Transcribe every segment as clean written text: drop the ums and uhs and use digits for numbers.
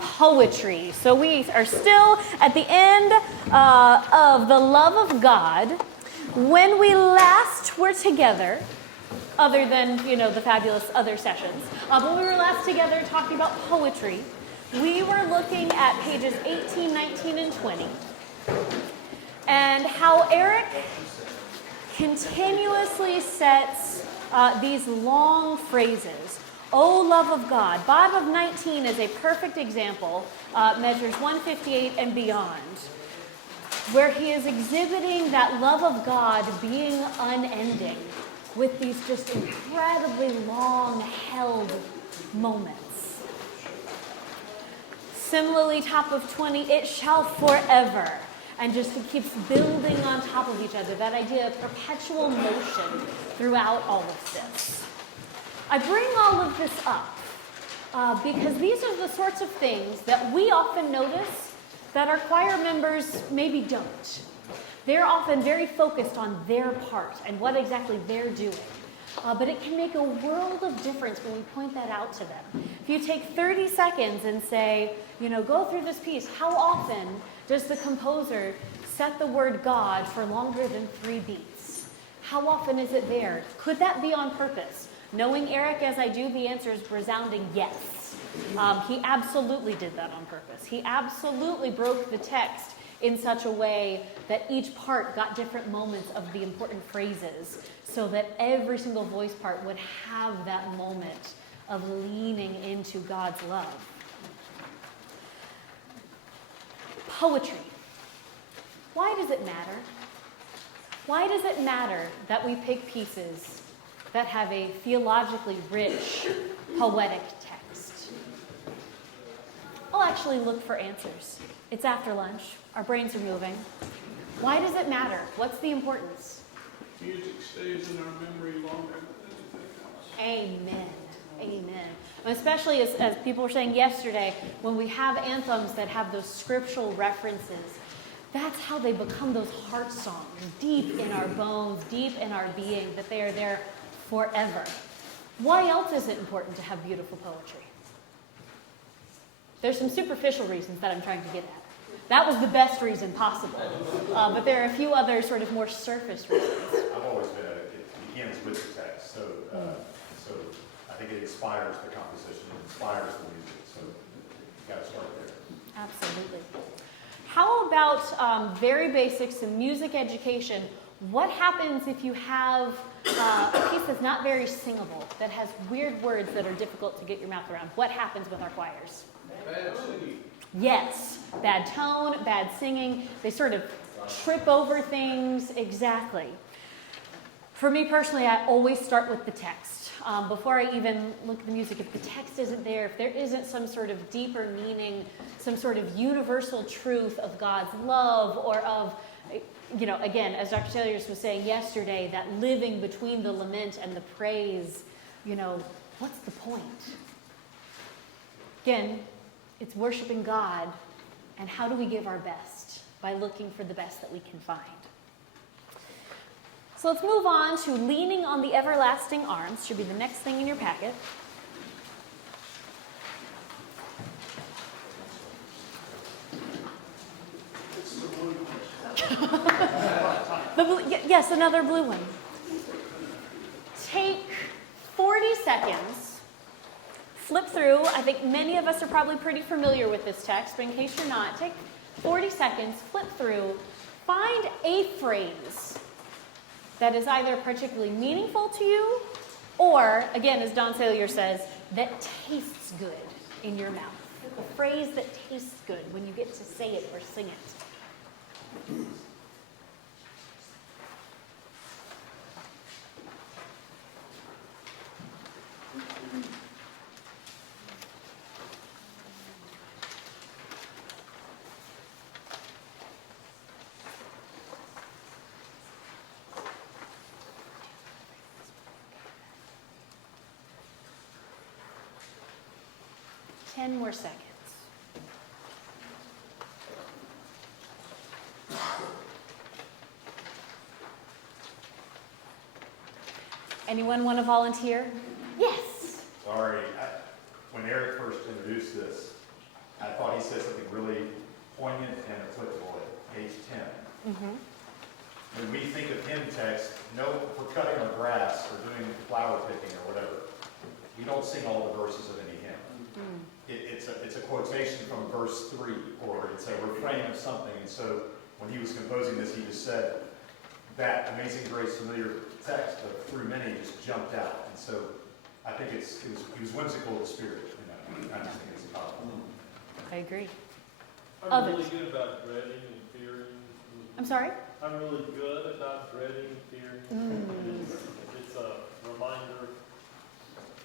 poetry. So we are still at the end of the love of God. When we last were together, other than, the fabulous other sessions, when we were last together talking about poetry, we were looking at pages 18, 19, and 20, and how Eric continuously sets these long phrases. Oh, love of God. Bottom of 19 is a perfect example, measures 158 and beyond, where he is exhibiting that love of God being unending with these just incredibly long-held moments. Similarly, top of 20, it shall forever. And just it keeps building on top of each other, that idea of perpetual motion throughout all of this. I bring all of this up because these are the sorts of things that we often notice that our choir members maybe don't. They're often very focused on their part and what exactly they're doing. But it can make a world of difference when we point that out to them. If you take 30 seconds and say, go through this piece, how often does the composer set the word God for longer than 3 beats? How often is it there? Could that be on purpose? Knowing Eric as I do, the answer is resounding yes. He absolutely did that on purpose. He absolutely broke the text in such a way that each part got different moments of the important phrases so that every single voice part would have that moment of leaning into God's love. Poetry. Why does it matter? Why does it matter that we pick pieces that have a theologically rich, poetic text? I'll actually look for answers. It's after lunch. Our brains are moving. Why does it matter? What's the importance? Music stays in our memory longer than anything else. Amen. Amen. Especially as people were saying yesterday, when we have anthems that have those scriptural references, that's how they become those heart songs, deep in our bones, deep in our being, that they are there forever. Why else is it important to have beautiful poetry? There's some superficial reasons that I'm trying to get at. That was the best reason possible. But there are a few other sort of more surface reasons. I've always been it begins with the text. So I think it inspires the composition, it inspires the music. So you've got to start there. Absolutely. How about very basic, some music education? What happens if you have a piece that's not very singable, that has weird words that are difficult to get your mouth around? What happens with our choirs? Bad singing. Yes, bad tone, bad singing. They sort of trip over things. Exactly. For me personally, I always start with the text. Before I even look at the music, if the text isn't there, if there isn't some sort of deeper meaning, some sort of universal truth of God's love or of, again, as Dr. Taylor was saying yesterday, that living between the lament and the praise, what's the point? Again, it's worshiping God, and how do we give our best? By looking for the best that we can find. So let's move on to leaning on the everlasting arms. Should be the next thing in your packet. Yes, another blue one. Take 40 seconds. Flip through. I think many of us are probably pretty familiar with this text, but in case you're not, take 40 seconds, flip through, find a phrase that is either particularly meaningful to you or, again, as Don Salier says, that tastes good in your mouth. A phrase that tastes good when you get to say it or sing it. 10 more seconds. Anyone want to volunteer? Yes. Sorry, when Eric first introduced this, I he said something really poignant and applicable at age 10. Mm-hmm. When we think of hymn text, for cutting our grass or doing flower picking or whatever, we don't sing all the verses of any hymn. It's a quotation from verse 3, or it's a refrain of something. And so when he was composing this, he just said that Amazing Grace familiar text of through many just jumped out. And so I think he was whimsical in spirit. I just think it's powerful. I agree. I'm Others. really good about dreading and fearing. I'm sorry? I'm really good about dreading and fearing. It's a reminder.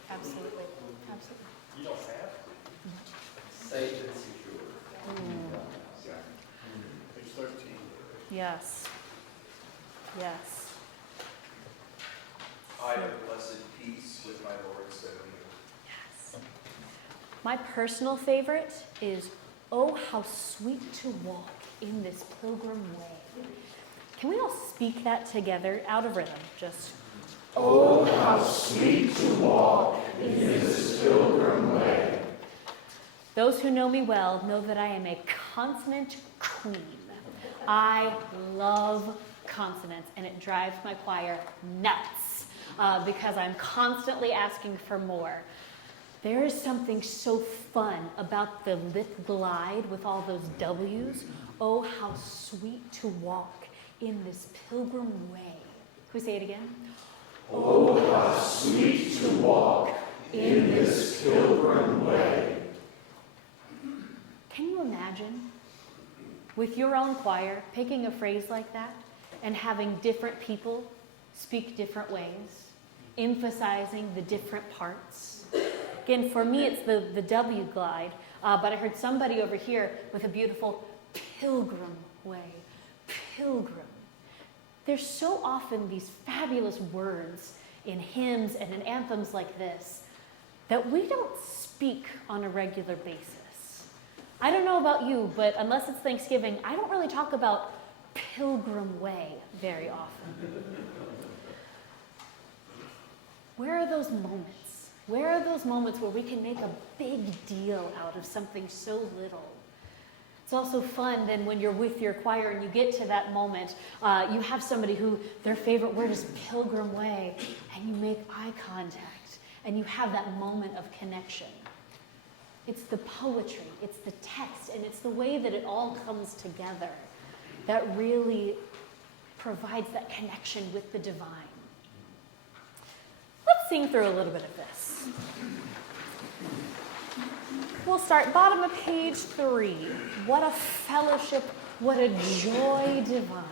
Absolutely. Absolutely. You don't have to. Safe and secure. Page 13. Yes. Yes. I have blessed peace with my Lord, so Yes. My personal favorite is, "Oh, how sweet to walk in this pilgrim way." Can we all speak that together out of rhythm? Just, "Oh, how sweet to walk in this pilgrim way." Those who know me well know that I am a consonant queen. I love consonants, and it drives my choir nuts because I'm constantly asking for more. There is something so fun about the lip glide with all those W's. Oh, how sweet to walk in this pilgrim way. Can we say it again? Oh, how sweet to walk in this pilgrim way. Can you imagine with your own choir picking a phrase like that and having different people speak different ways, emphasizing the different parts? Again, for me, it's the W glide, but I heard somebody over here with a beautiful pilgrim way. Pilgrim. There's so often these fabulous words in hymns and in anthems like this that we don't speak on a regular basis. I don't know about you, but unless it's Thanksgiving, I don't really talk about pilgrim way very often. Where are those moments? Where are those moments where we can make a big deal out of something so little? It's also fun then when you're with your choir and you get to that moment, you have somebody who their favorite word is pilgrim way, and you make eye contact, and you have that moment of connection. It's the poetry, it's the text, and it's the way that it all comes together that really provides that connection with the divine. Let's sing through a little bit of this. We'll start bottom of page 3. What a fellowship, what a joy divine.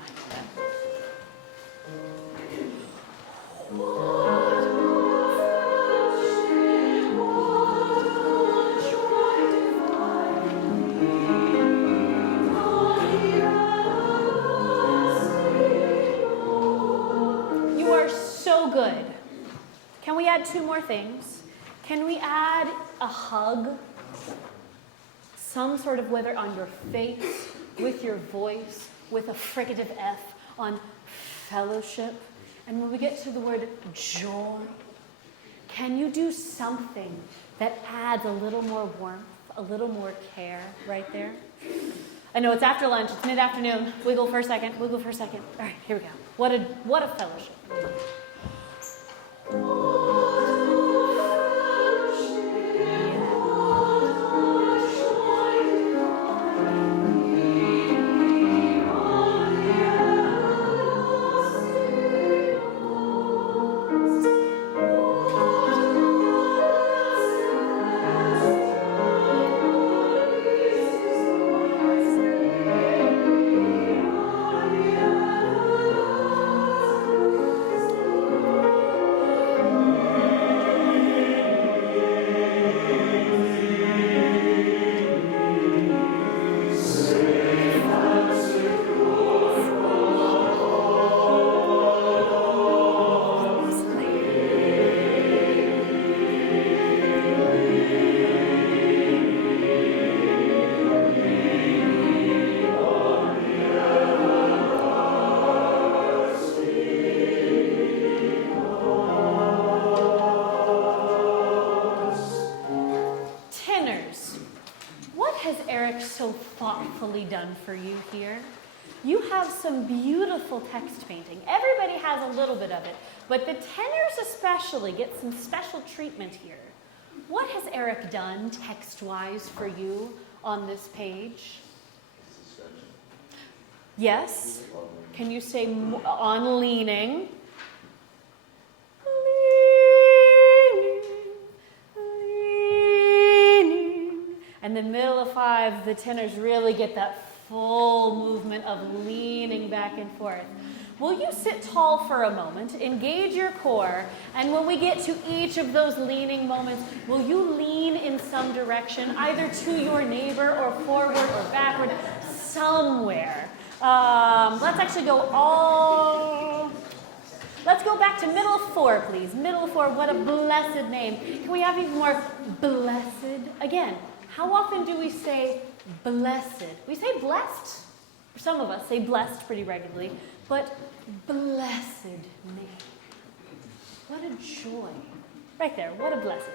You are so good. Can we add 2 more things? Can we add a hug? Some sort of, whether on your face, with your voice, with a fricative F, on fellowship. And when we get to the word joy, can you do something that adds a little more warmth, a little more care right there? I know it's after lunch, it's mid-afternoon. Wiggle for a second, wiggle for a second. All right, here we go. What a fellowship. has Eric so thoughtfully done for you here? You have some beautiful text painting. Everybody has a little bit of it, but the tenors especially get some special treatment here. What has Eric done text-wise for you on this page? Yes? Can you say on leaning? Leaning. And the middle of 5, the tenors really get that full movement of leaning back and forth. Will you sit tall for a moment, engage your core, and when we get to each of those leaning moments, will you lean in some direction, either to your neighbor or forward or backward, somewhere? Let's actually let's go back to middle of 4, please. Middle of 4, what a blessed name. Can we have even more blessed? Again, how often do we say blessed? We say blessed. Some of us say blessed pretty regularly, but blessed name. What a joy. Right there, what a blessed.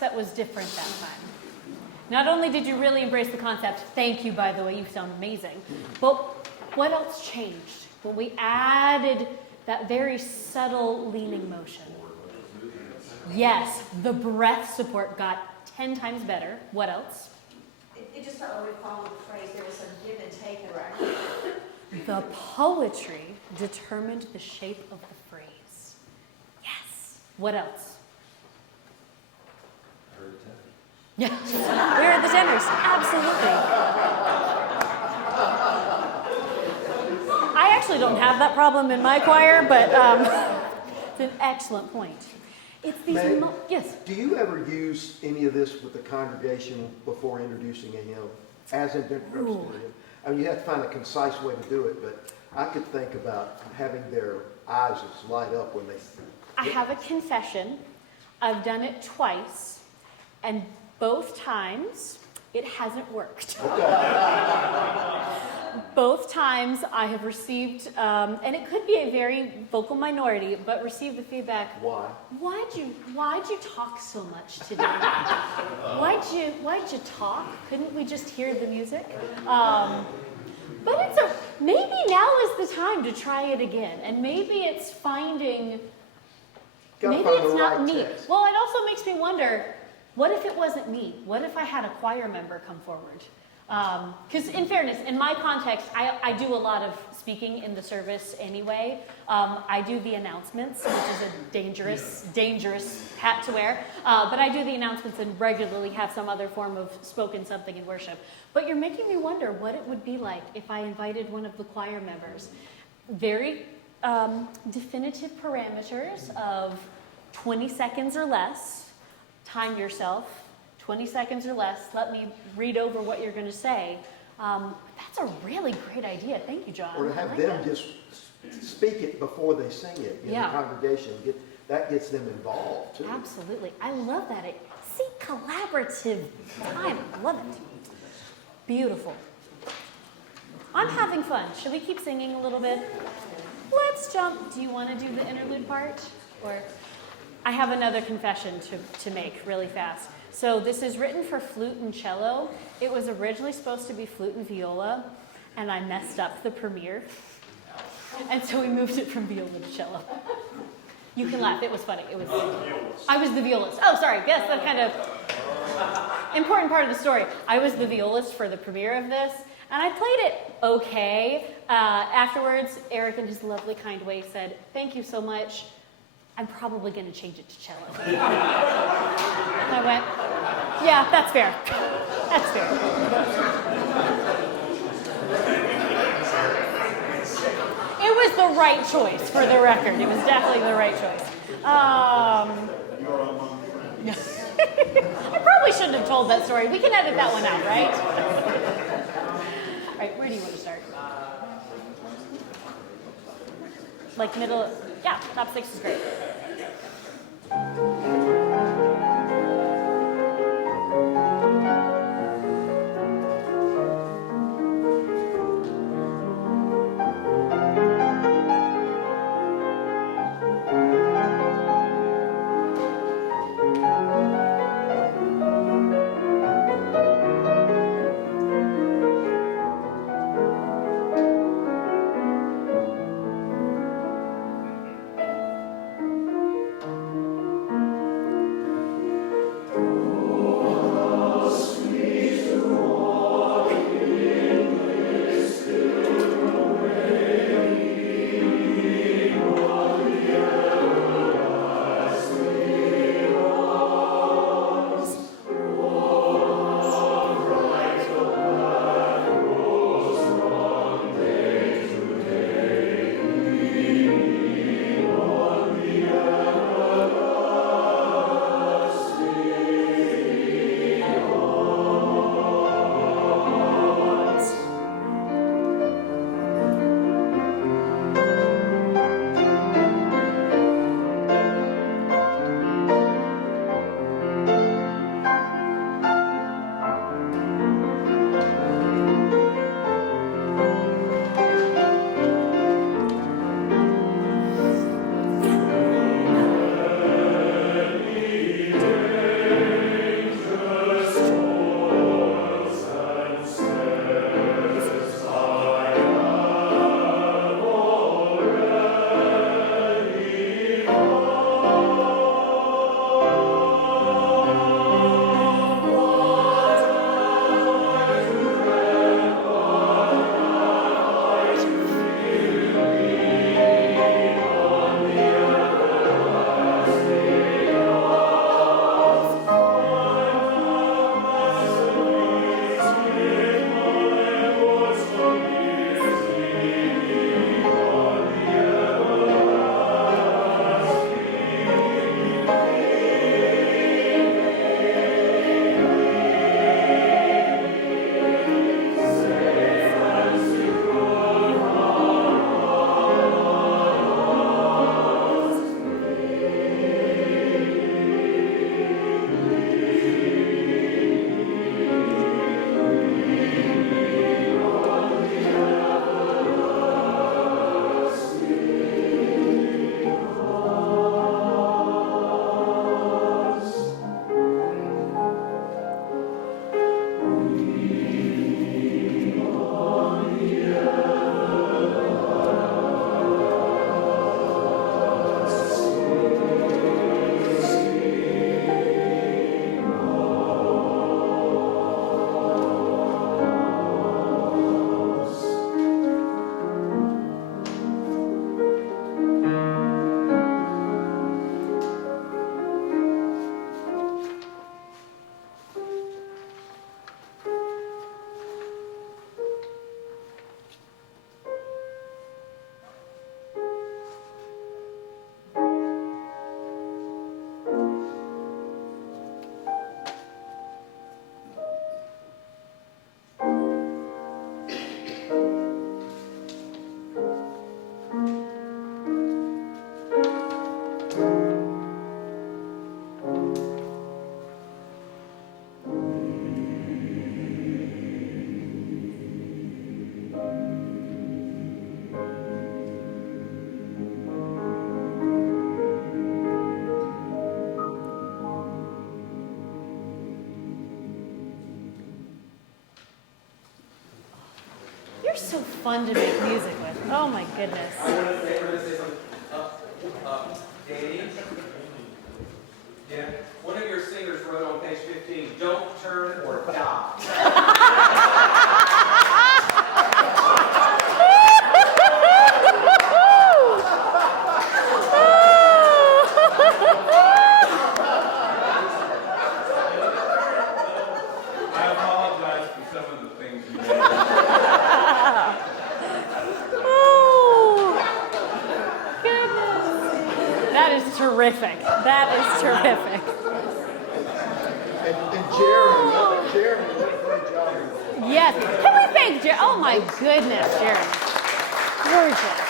That was different that time. Not only did you really embrace the concept, thank you, by the way, you sound amazing, but what else changed when we added that very subtle leaning motion? Yes, the breath support got 10 times better. What else? It just felt like we followed the phrase, there was some give and take in there. The poetry determined the shape of the phrase. Yes. What else? Yeah, we heard the tenors. Absolutely. I actually don't have that problem in my choir, but it's an excellent point. It's these Meg, yes. Do you ever use any of this with the congregation before introducing a hymn, as an introduction to the hymn? I mean, you have to find a concise way to do it, but I could think about having their eyes just light up when they... I have a confession. I've done it twice, and both times it hasn't worked. Both times I have received, and it could be a very vocal minority, but received the feedback. Why? Why'd you talk so much today? Why'd you talk? Couldn't we just hear the music? But maybe now is the time to try it again, and maybe it's finding. Maybe it's not me. Well, it also makes me wonder. What if it wasn't me? What if I had a choir member come forward? Because in fairness, in my context, I do a lot of speaking in the service anyway. I do the announcements, which is a dangerous hat to wear. But I do the announcements and regularly have some other form of spoken something in worship. But you're making me wonder what it would be like if I invited one of the choir members. Very definitive parameters of 20 seconds or less. Time yourself, 20 seconds or less. Let me read over what you're going to say. That's a really great idea. Thank you, John. Or to have them just speak it before they sing it in the congregation. That gets them involved, too. Absolutely. I love that. See, collaborative time. I love it. Beautiful. I'm having fun. Should we keep singing a little bit? Let's jump. Do you want to do the interlude part? Or... I have another confession to make really fast. So this is written for flute and cello. It was originally supposed to be flute and viola, and I messed up the premiere. And so we moved it from viola to cello. You can laugh, it was funny. I was the violist. Oh, sorry, yes, that kind of important part of the story. I was the violist for the premiere of this, and I played it okay. Afterwards, Eric in his lovely kind way said, "Thank you so much. I'm probably going to change it to cello. And I went, yeah, that's fair. That's fair. It was the right choice, for the record. It was definitely the right choice. I probably shouldn't have told that story. We can edit that one out, right? All right, where do you want to start? Like middle? Yeah, top 6 is great. You're so fun to make music with. Oh my goodness. Danny? Yeah. One of your singers wrote on page 15, "Don't turn or die." That is terrific. And Jeremy, what a great job. Yes. Can we thank Jeremy? Oh my goodness, Jeremy. Gorgeous.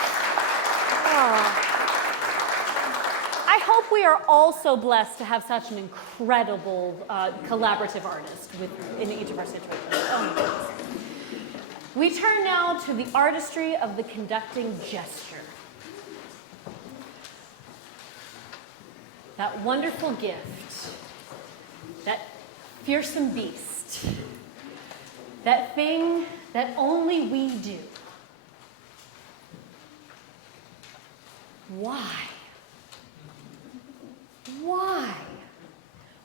Oh. I hope we are all so blessed to have such an incredible collaborative artist in each of our situations. Oh my goodness. We turn now to the artistry of the conducting gesture. That wonderful gift, that fearsome beast, that thing that only we do. Why? Why?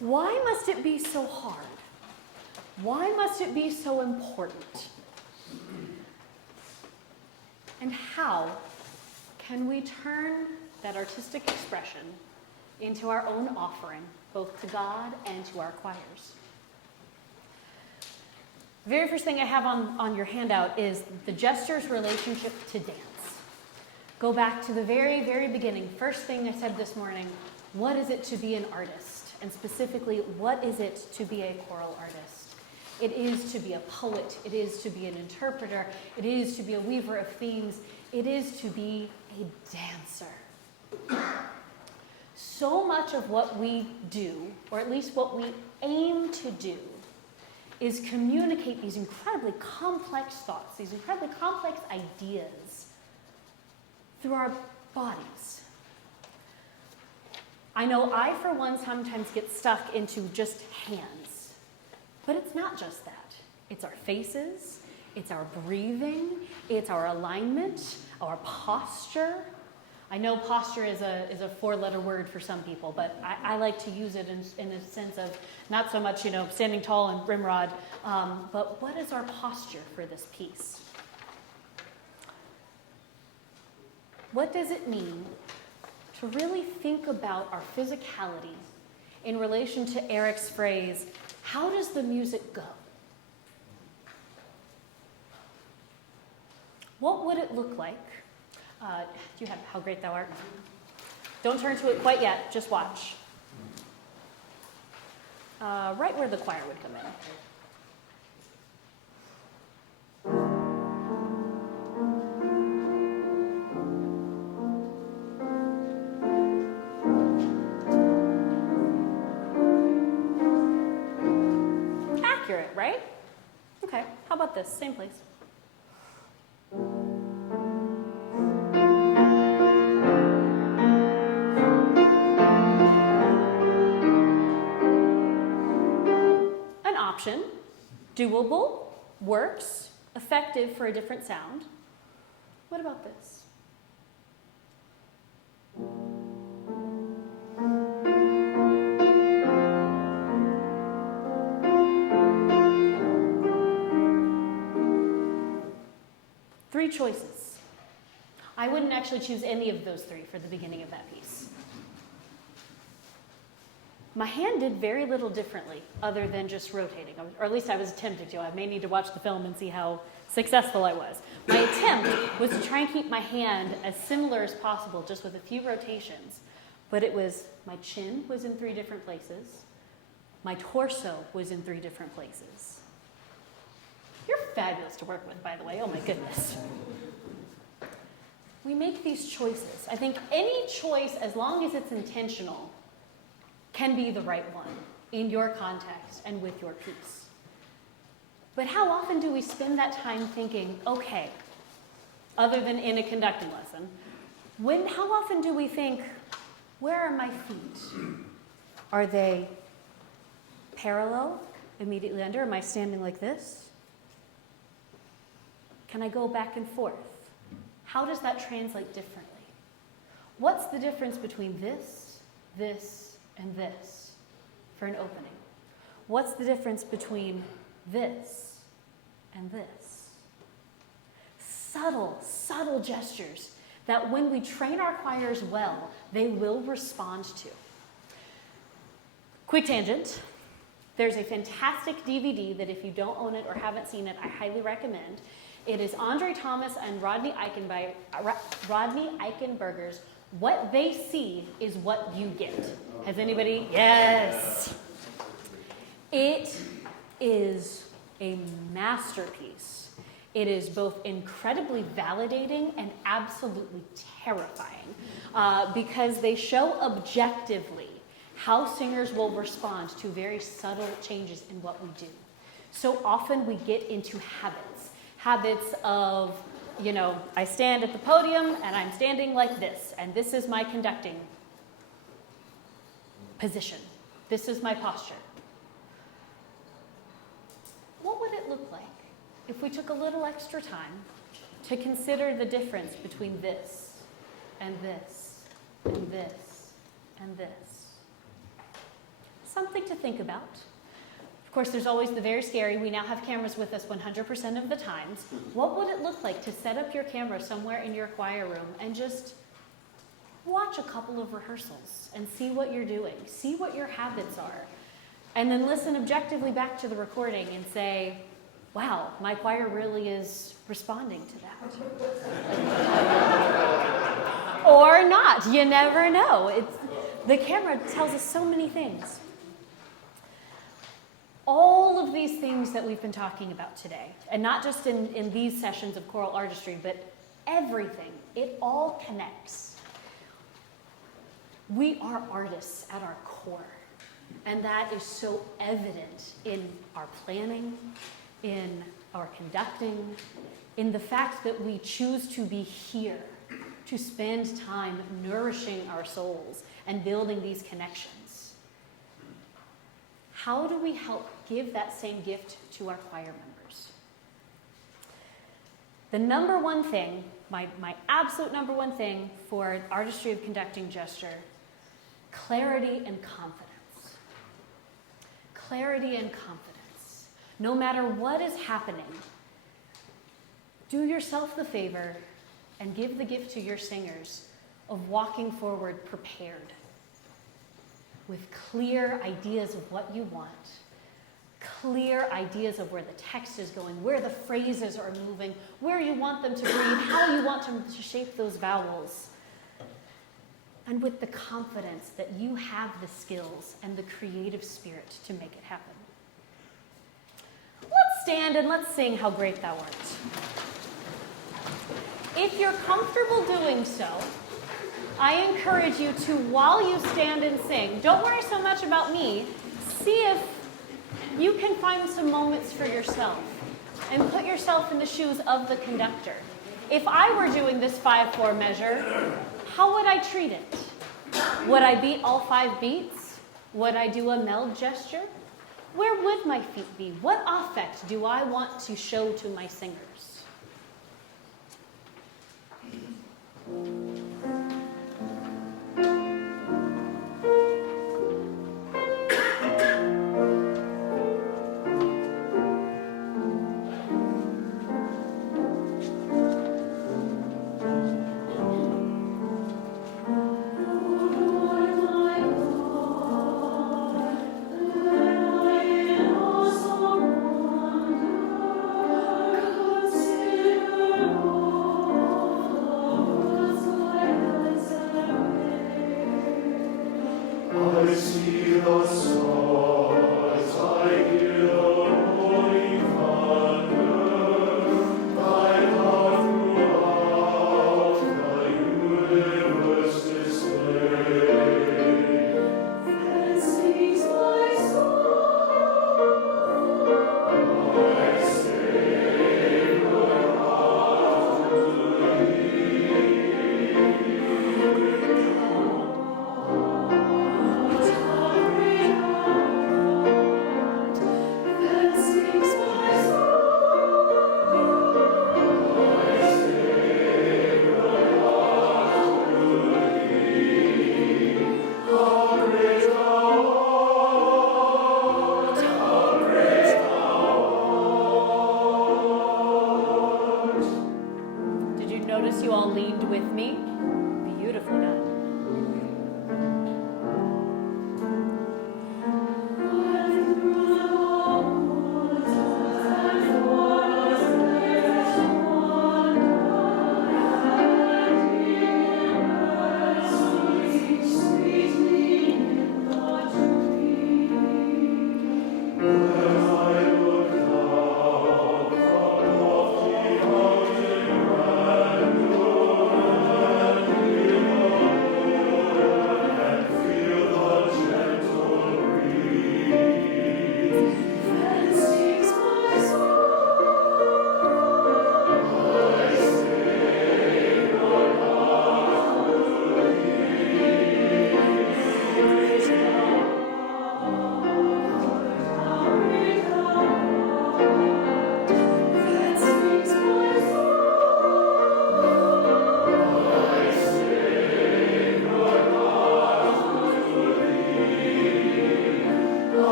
Why must it be so hard? Why must it be so important? And how can we turn that artistic expression into our own offering, both to God and to our choirs? The very first thing I have on your handout is the gesture's relationship to dance. Go back to the very, very beginning. First thing I said this morning, what is it to be an artist? And specifically, what is it to be a choral artist? It is to be a poet. It is to be an interpreter. It is to be a weaver of themes. It is to be a dancer. So much of what we do, or at least what we aim to do, is communicate these incredibly complex thoughts, these incredibly complex ideas through our bodies. I know I, for one, sometimes get stuck into just hands. But it's not just that. It's our faces, it's our breathing, it's our alignment, our posture. I know posture is a four-letter word for some people, but I like to use it in a sense of not so much, standing tall and rimrod, but what is our posture for this piece? What does it mean to really think about our physicality in relation to Eric's phrase, how does the music go? What would it look like? Do you have How Great Thou Art? Don't turn to it quite yet, just watch. Right where the choir would come in. Accurate, right? Okay, how about this? Same place. An option, doable, works, effective for a different sound. What about this? Three choices. I wouldn't actually choose any of those three for the beginning of that piece. My hand did very little differently other than just rotating, or at least I was attempting to. I may need to watch the film and see how successful I was. My attempt was to try and keep my hand as similar as possible, just with a few rotations. But it was, my chin was in three different places. My torso was in three different places. You're fabulous to work with, by the way. Oh my goodness. We make these choices. I think any choice, as long as it's intentional, can be the right one in your context and with your piece. But how often do we spend that time thinking, okay, other than in a conducting lesson, how often do we think, where are my feet? Are they parallel, immediately under? Am I standing like this? Can I go back and forth? How does that translate differently? What's the difference between this, and this for an opening? What's the difference between this and this? Subtle, subtle gestures that when we train our choirs well, they will respond to. Quick tangent. There's a fantastic DVD that if you don't own it or haven't seen it, I highly recommend. It is Andre Thomas and Rodney Eichenberger's What they see is what you get. Has anybody? Yes. It is a masterpiece. It is both incredibly validating and absolutely terrifying because they show objectively how singers will respond to very subtle changes in what we do. So often we get into habits of, you know, I stand at the podium and I'm standing like this, and this is my conducting position. This is my posture. What would it look like if we took a little extra time to consider the difference between this and this and this and this? Something to think about. Of course, there's always the very scary, we now have cameras with us 100% of the times. What would it look like to set up your camera somewhere in your choir room and just watch a couple of rehearsals and see what you're doing, see what your habits are, and then listen objectively back to the recording and say, wow, my choir really is responding to that. Or not, you never know. The camera tells us so many things. All of these things that we've been talking about today, and not just in these sessions of choral artistry, but everything, it all connects. We are artists at our core, and that is so evident in our planning, in our conducting, in the fact that we choose to be here, to spend time nourishing our souls and building these connections. How do we help give that same gift to our choir members? The number one thing, my absolute number one thing for artistry of conducting gesture, clarity and confidence. Clarity and confidence. No matter what is happening, do yourself the favor and give the gift to your singers of walking forward prepared, with clear ideas of what you want, clear ideas of where the text is going, where the phrases are moving, where you want them to breathe, how you want them to shape those vowels, and with the confidence that you have the skills and the creative spirit to make it happen. Let's stand and let's sing How Great Thou Art. If you're comfortable doing so, I encourage you to, while you stand and sing, don't worry so much about me. See if you can find some moments for yourself and put yourself in the shoes of the conductor. If I were doing this 5/4 measure, how would I treat it? Would I beat all 5 beats? Would I do a meld gesture? Where would my feet be? What affect do I want to show to my singers?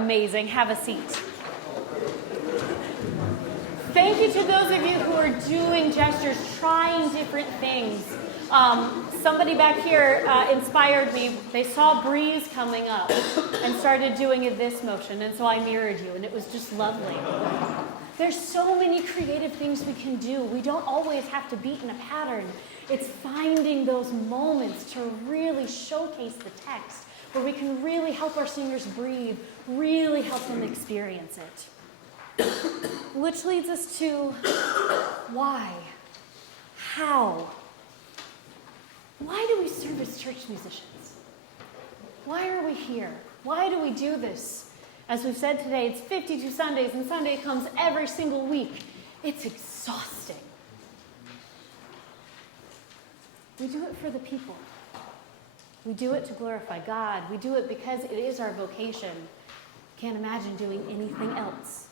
amazing. Have a seat. Thank you to those of you who are doing gestures, trying different things. Somebody back here inspired me. They saw breeze coming up and started doing this motion, and so I mirrored you, and it was just lovely. There's so many creative things we can do. We don't always have to beat in a pattern. It's finding those moments to really showcase the text, where we can really help our singers breathe, really help them experience it. Which leads us to why? How? Why do we serve as church musicians? Why are we here? Why do we do this? As we've said today, it's 52 Sundays, and Sunday comes every single week. It's exhausting. We do it for the people. We do it to glorify God. We do it because it is our vocation. Can't imagine doing anything else.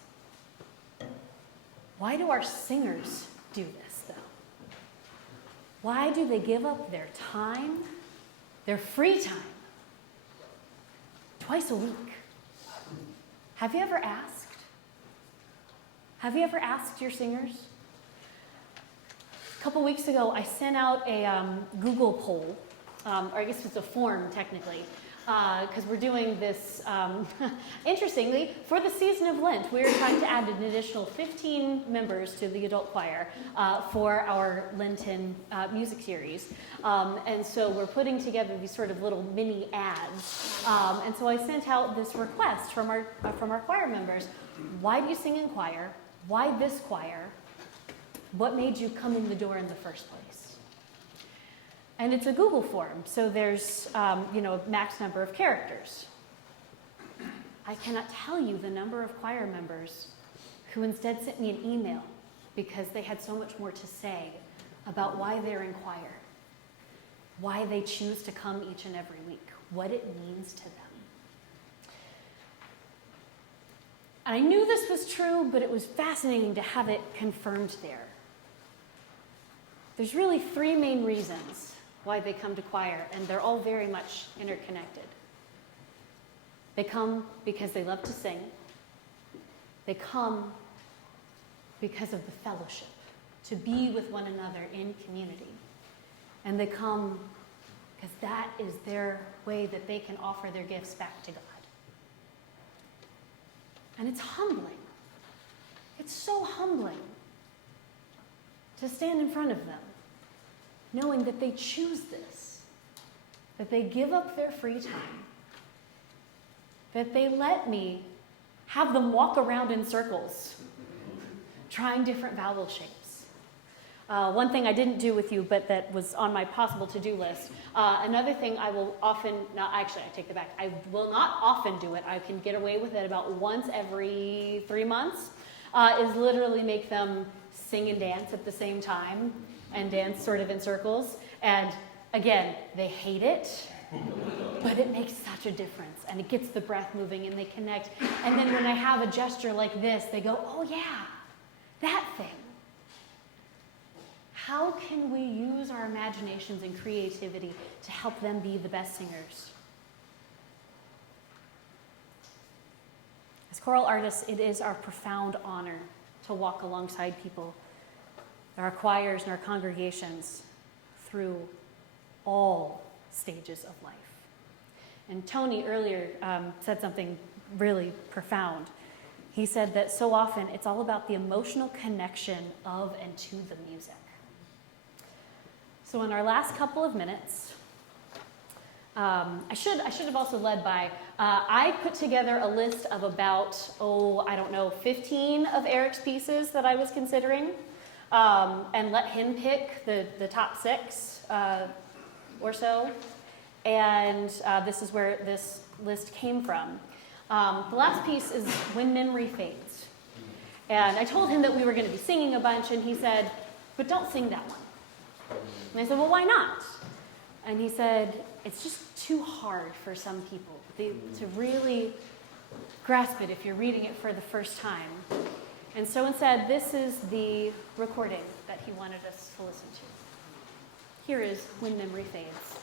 Why do our singers do this, though? Why do they give up their time, their free time, twice a week? Have you ever asked? Have you ever asked your singers? A couple weeks ago, I sent out a Google poll, or I guess it's a form technically, because we're doing this, interestingly, for the season of Lent. We are trying to add an additional 15 members to the adult choir for our Lenten music series. And so we're putting together these sort of little mini ads. And so I sent out this request from our choir members. Why do you sing in choir? Why this choir? What made you come in the door in the first place? And it's a Google form, so there's a max number of characters. I cannot tell you the number of choir members who instead sent me an email because they had so much more to say about why they're in choir, why they choose to come each and every week, what it means to them. And I knew this was true, but it was fascinating to have it confirmed there. There's really three main reasons why they come to choir, and they're all very much interconnected. They come because they love to sing. They come because of the fellowship, to be with one another in community. And they come because that is their way that they can offer their gifts back to God. And it's humbling. It's so humbling to stand in front of them, knowing that they choose this, that they give up their free time, that they let me have them walk around in circles, trying different vowel shapes. One thing I didn't do with you, but that was on my possible to-do list. Another thing I will often, I take that back. I will not often do it. I can get away with it about once every 3 months, is literally make them sing and dance at the same time and dance sort of in circles. And again, they hate it, but it makes such a difference. And it gets the breath moving and they connect. And then when I have a gesture like this, they go, oh yeah, that thing. How can we use our imaginations and creativity to help them be the best singers? As choral artists, it is our profound honor to walk alongside people, our choirs and our congregations through all stages of life. And Tony earlier said something really profound. He said that so often it's all about the emotional connection of and to the music. So in our last couple of minutes, I should have also led by, I put together a list of about, 15 of Eric's pieces that I was considering, and let him pick the top 6 or so. And this is where this list came from. The last piece is When Memory Fades. And I told him that we were going to be singing a bunch, and he said, but don't sing that one. And I said, well, why not? And he said, it's just too hard for some people to really grasp it if you're reading it for the first time. And so instead, this is the recording that he wanted us to listen to. Here is When Memory Fades.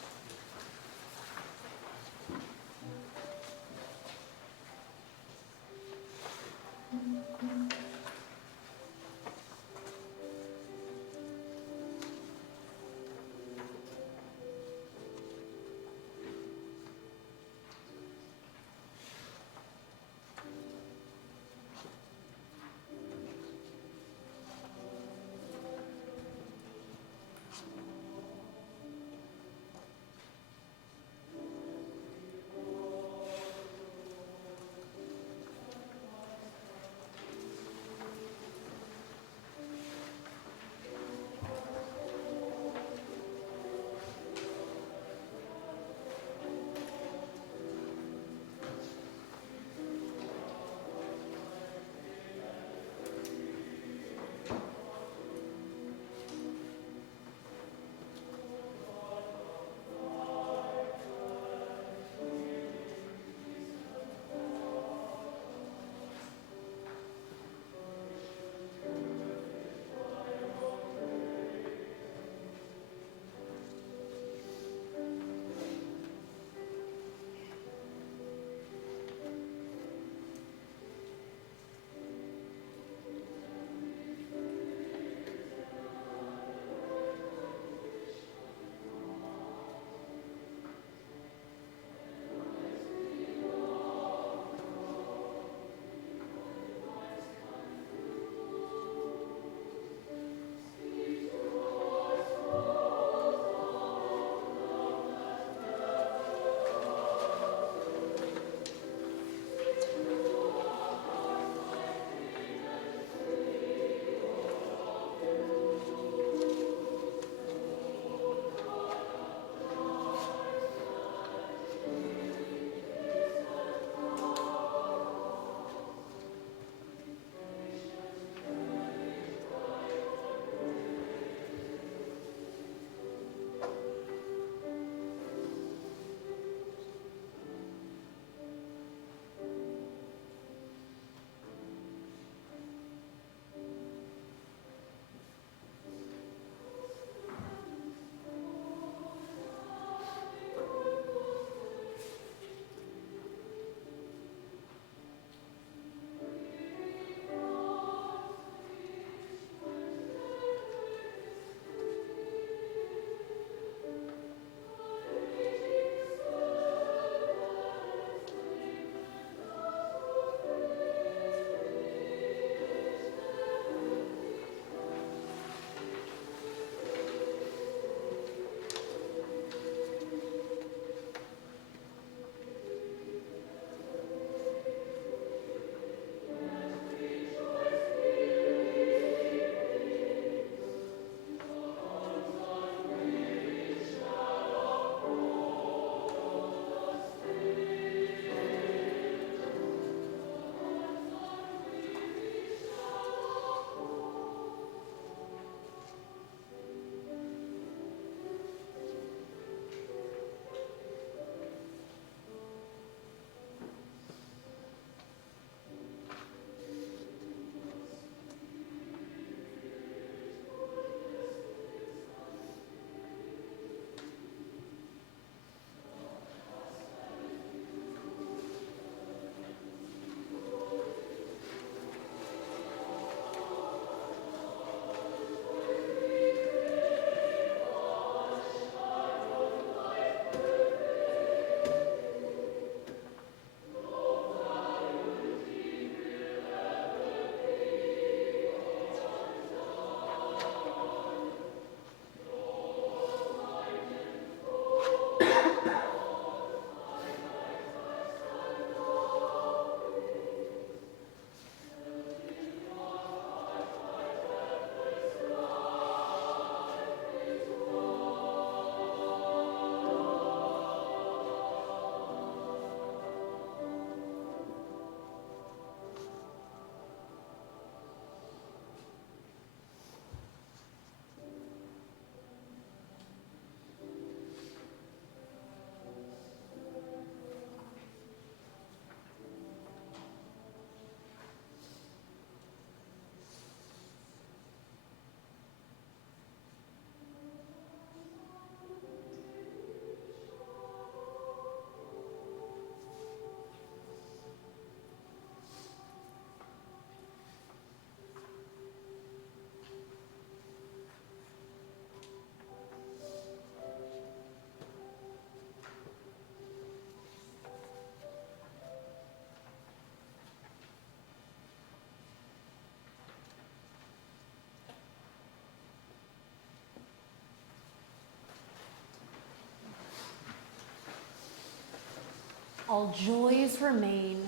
all joys remain,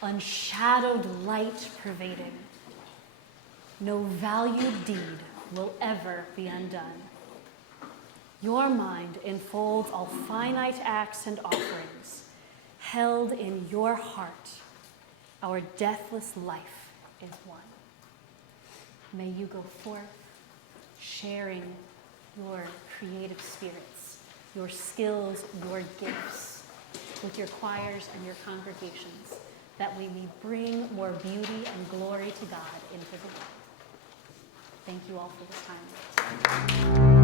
unshadowed light pervading. No valued deed will ever be undone. Your mind enfolds all finite acts and offerings. Held in your heart, our deathless life is one. May you go forth, sharing your creative spirits, your skills, your gifts with your choirs and your congregations, that we may bring more beauty and glory to God into the world. Thank you all for this time.